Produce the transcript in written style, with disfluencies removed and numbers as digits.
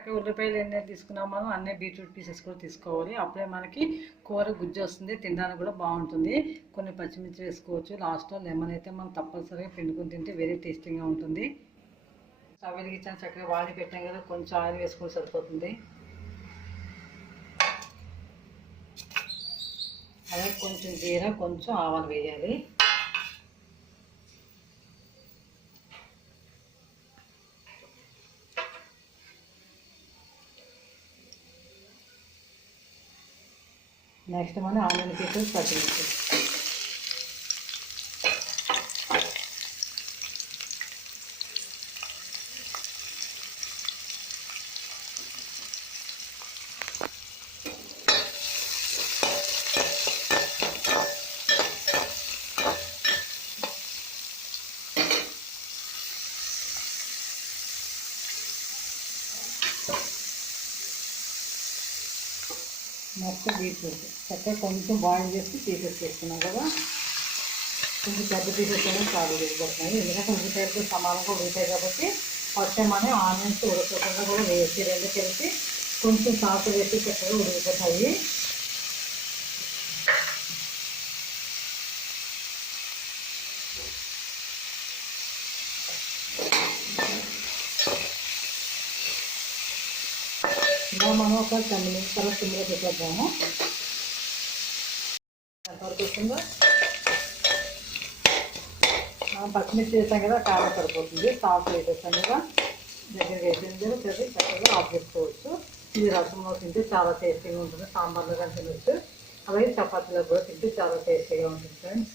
చక్కగా ఉల్లిపాయలు ఎన్ని తీసుకున్నాం మనం అన్నీ బీట్రూట్ పీసెస్ కూడా తీసుకోవాలి. అప్పుడే మనకి కూర గుజ్జు వస్తుంది, తినడానికి కూడా బాగుంటుంది. కొన్ని పచ్చిమిర్చి వేసుకోవచ్చు. లాస్ట్లో లెమన్ అయితే మనం తప్పనిసరిగా పిండుకొని తింటే వెరీ టేస్టీగా ఉంటుంది. స్టవ్ వెలిగించాను, చక్కగా వాడి పెట్టాం కదా, కొంచెం ఆయిల్ వేసుకొని సరిపోతుంది. అలాగే కొంచెం జీరా, కొంచెం ఆవాలు వేయాలి. నెక్స్ట్ మనం ఆనియన్ పీసెస్ పచ్చిమిర్చి, నెక్స్ట్ బీట్రూట్ చక్కగా కొంచెం బాయిల్ చేసి పీసెస్ వేసుకున్నాం కదా. కొంచెం పెద్ద పీసెస్ అనేది చాలా వేసిపోతున్నాయి, ఎందుకంటే ఉల్లిపాయలతో సమానంగా ఉల్లిపాయ కాబట్టి ఫస్ట్ టైం అని ఆనియన్స్ ఉడకకుండా కూడా వేసి రెండు కలిసి కొంచెం సాల్ట్ వేసి చక్కగా ఉడికిపోతాయి. ఇలా మనం ఒక 10 నిమిషాల సిమ్లో పెట్టేద్దాము. ఎంతవరకు వస్తుందో మనం పచ్చిమిర్చి వేసాం కదా, కారం సరిపోతుంది. సాల్ట్ వేసేస్తాం కదా, దగ్గరికి అయిపోయింది కదా, చక్కగా ఆఫ్ చేసుకోవచ్చు. ఇది రసంలో తింటే చాలా టేస్టీగా ఉంటుంది, సాంబార్లో కానీ తినవచ్చు. అలాగే చపాతీలో కూడా తింటే చాలా టేస్టీగా ఉంటుంది ఫ్రెండ్స్.